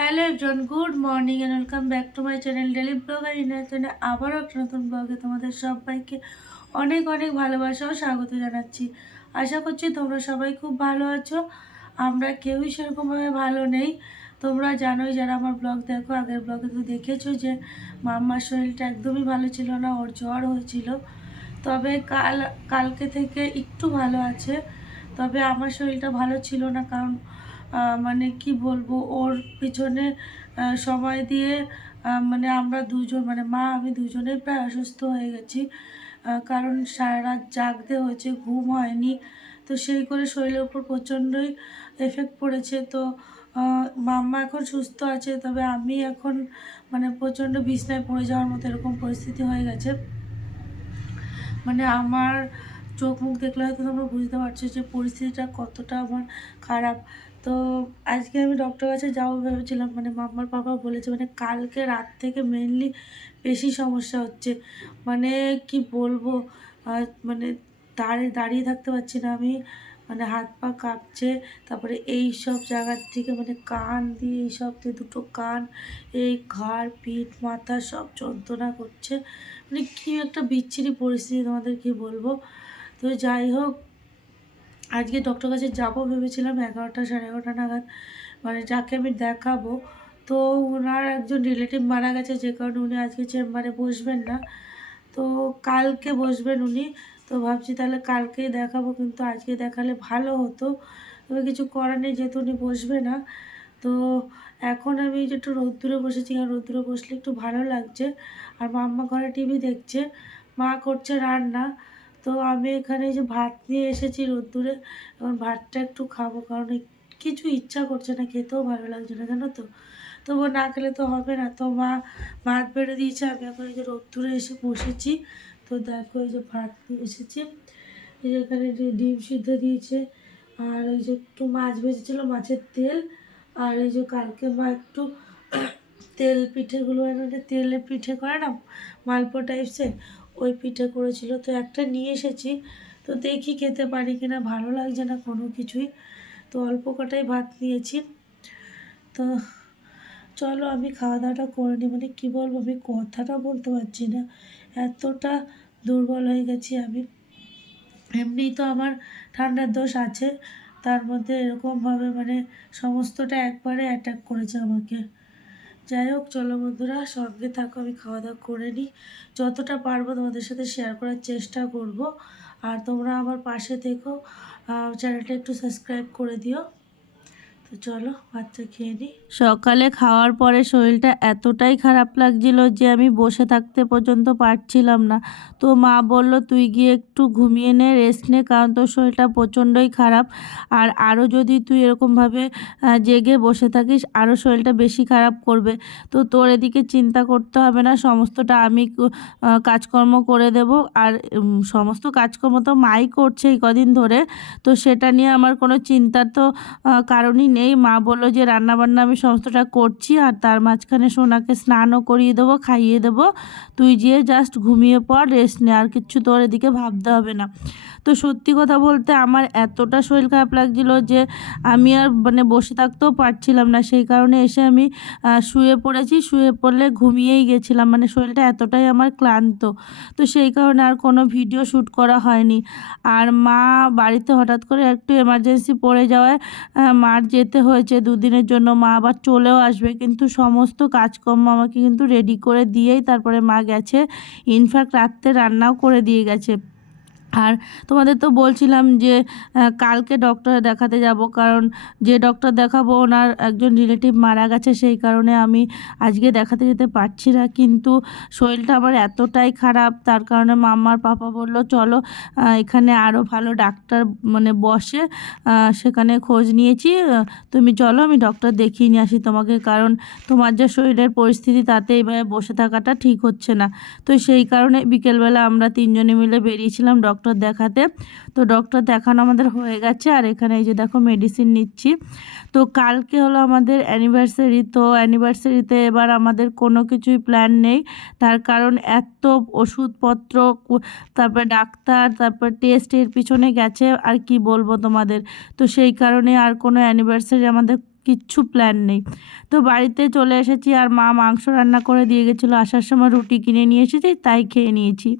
Hello everyone, good morning and welcome back to my channel daily blog. আর ইনার চ্যানেলে আবারও একটা নতুন ব্লগে তোমাদের সবাইকে অনেক অনেক ভালোবাসা ও স্বাগত জানাচ্ছি। আশা করছি তোমরা সবাই খুব ভালো আছো। আমরা কেউই সেরকমভাবে ভালো নেই। তোমরা জানোই, যারা আমার ব্লগ দেখো, আগের ব্লগে তো দেখেছো যে মাম্মার শরীরটা একদমই ভালো ছিল না, ওর জ্বর হয়েছিল। তবে কালকে থেকে একটু ভালো আছে। তবে আমার শরীরটা ভালো ছিল না, কারণ মানে কি বলবো, ওর পিছনে সময় দিয়ে মানে আমরা দুজন, মানে মা আমি দুজনেই প্রায় অসুস্থ হয়ে গেছি। কারণ সারা রাত জাগতে হয়েছে, ঘুম হয়নি। তো সেই করে শরীরের উপর প্রচণ্ডই এফেক্ট পড়েছে। তো মাম্মা এখন সুস্থ আছে, তবে আমি এখন মানে প্রচণ্ড বিছনায় পড়ে যাওয়ার মতো এরকম পরিস্থিতি হয়ে গেছে। মানে আমার চোখ মুখ দেখলে হয়তো তোমরা বুঝতে পারছো যে পরিস্থিতিটা কতটা আমার খারাপ। তো আজকে আমি ডক্টর কাছে যাবো ভেবেছিলাম, মানে মাম্মার পাপা বলেছে মানে কালকে রাত থেকে মেনলি বেশি সমস্যা হচ্ছে। মানে কি বলবো, মানে দাঁড়িয়ে থাকতে পারছি না আমি, মানে হাত পা কাঁপছে। তারপরে এই সব জায়গার থেকে মানে কান দিয়ে, এই সব দিয়ে দুটো কান, এই ঘাড় পিঠ মাথা সব যন্ত্রণা করছে। মানে কী একটা বিচ্ছিরি পরিস্থিতি, তোমাদের কি বলবো। তো যাই হোক, আজকে ডক্টর কাছে যাবো ভেবেছিলাম 11টা 11:30 নাগাদ, মানে যাকে আমি দেখাবো। তো ওনার একজন রিলেটিভ মারা গেছে, যে কারণে উনি আজকে চেম্বারে বসবেন না। তো কালকে বসবেন উনি। তো ভাবছি তাহলে কালকেই দেখাবো, কিন্তু আজকে দেখালে ভালো হতো। তবে কিছু করার নেই, যেহেতু উনি বসবে না। তো এখন আমি যে একটু রোদ্দুরে বসেছি, আর রোদ্দুরে বসলে একটু ভালো লাগছে। আর মাম্মা ঘরে টিভি দেখছে, মা করছে রান্না। তো আমি এখানে যে ভাত নিয়ে এসেছি রোদ্দুরে, এখন ভাতটা একটু খাবো, কারণ কিছু ইচ্ছা করছে না, খেতেও ভালো লাগছে না, জানো তো। তবু না খেলে তো হবে না। তো মা ভাত বেড়ে দিয়েছে, আমি এখন এই যে রোদ্দুরে এসে বসেছি। তো দেখো এই যে ভাত নিয়ে এসেছি, এই যে এখানে ডিম সিদ্ধ দিয়েছে, আর এই যে একটু মাছ ভেজেছিলো, মাছের তেল। আর এই যে কালকে মা একটু তেল পিঠেগুলো, মানে তেলে পিঠে করে না, মালপো টাইপসের, ওই পিঠে করেছিল। তো একটা নিয়ে এসেছি, তো দেখি খেতে পারি কিনা, ভালো লাগছে না কোনো কিছুই। তো অল্প কটাই ভাত নিয়েছি। তো চলো আমি খাওয়া দাওয়াটা করে নিই। মানে কী বলবো, আমি কথাটা বলতে পারছি না, এতটা দুর্বল হয়ে গেছি আমি। এমনিই তো আমার ঠান্ডার দোষ আছে, তার মধ্যে এরকমভাবে মানে সমস্তটা একবারে অ্যাটাক করেছে আমাকে। যাই হোক, চলো বন্ধুরা সঙ্গে থাকো, আমি খাওয়া দাওয়া করে নিই। যতটা পারবো তোমাদের সাথে শেয়ার করার চেষ্টা করব। আর তোমরা আমার পাশে থেকো, চ্যানেলটা একটু সাবস্ক্রাইব করে দিও। তো চলো ভাতটা খেয়ে নিই। সকালে খাওয়ার পরে শরীরটা এতটাই খারাপ লাগছিল যে আমি বসে থাকতে পর্যন্ত পারছিলাম না। তো মা বলল তুই গিয়ে একটু ঘুমিয়ে নে, রেস্ট নে, কারণ তোর শরীরটা প্রচণ্ডই খারাপ। আর আরও যদি তুই এরকমভাবে জেগে বসে থাকিস, আরও শরীরটা বেশি খারাপ করবে। তো তোর এদিকে চিন্তা করতে হবে না, সমস্তটা আমি কাজকর্ম করে দেব। আর সমস্ত কাজকর্ম তো মাই করছে এই কদিন ধরে, তো সেটা নিয়ে আমার কোনো চিন্তার তো কারণই নেই। মা বললো যে রান্নাবান্না আমি সমস্তটা করছি, আর তার মাঝখানে সোনাকে স্নানও করিয়ে দেবো, খাইয়ে দেবো। তুই যেয়ে জাস্ট ঘুমিয়ে পড়, রেস্ট নে, আর কিচ্ছু তোর এদিকে ভাবতে হবে না। তো সত্যি কথা বলতে আমার এতটা শরীর খারাপ লাগছিল যে আমি আর মানে বসে থাকতেও পারছিলাম না। সেই কারণে এসে আমি শুয়ে পড়েছি, শুয়ে পড়লে ঘুমিয়েই গেছিলাম, মানে শরীরটা এতটাই আমার ক্লান্ত। তো সেই কারণে আর কোনো ভিডিও শ্যুট করা হয়নি। আর মা বাড়িতে হঠাৎ করে একটু এমার্জেন্সি পড়ে যাওয়ায় মার যেতে হয়েছে দুদিনের জন্য। মা আবার চলেও আসবে, কিন্তু সমস্ত কাজকর্ম আমাকে কিন্তু রেডি করে দিয়েই তারপরে মা গেছে। ইনফ্যাক্ট রাত্রে রান্নাও করে দিয়ে গেছে। আর তোমাদের তো বলছিলাম যে কালকে ডক্টরে দেখাতে যাব, কারণ যে ডক্টর দেখাবো ওনার একজন রিলেটিভ মারা গেছে, সেই কারণে আমি আজকে দেখাতে যেতে পারছি না। কিন্তু শরীরটা আমার এতটাই খারাপ, তার কারণে মাম্মার পাপা বললো চলো এখানে আরও ভালো ডাক্তার মানে বসে, সেখানে খোঁজ নিয়েছি, তুমি চলো আমি ডক্টর দেখিয়ে নিয়ে আসি তোমাকে, কারণ তোমার যে শরীরের পরিস্থিতি তাতে এইভাবে বসে থাকাটা ঠিক হচ্ছে না। তো সেই কারণে বিকেলবেলা আমরা তিনজনে মিলে বেরিয়েছিলাম ডক্টর দেখাতে। তো ডক্টর দেখানো আমাদের হয়ে গেছে, আর এখানে এই যে দেখো মেডিসিন নিচ্ছি। তো কালকে হলো আমাদের অ্যানিভার্সারি। তো অ্যানিভার্সারিতে এবার আমাদের কোনো কিছুই প্ল্যান নেই, তার কারণ এত ওষুধপত্র, তারপর ডাক্তার, তারপর টেস্টের পিছনে গেছে, আর কি বলবো তোমাদের। তো সেই কারণে আর কোনো অ্যানিভার্সারি আমাদের কিচ্ছু প্ল্যান নেই। তো বাড়িতে চলে এসেছি আর মা মাংস রান্না করে দিয়ে গেছিলো, আসার সময় রুটি কিনে নিয়ে এসেছি, তাই খেয়ে নিয়েছি।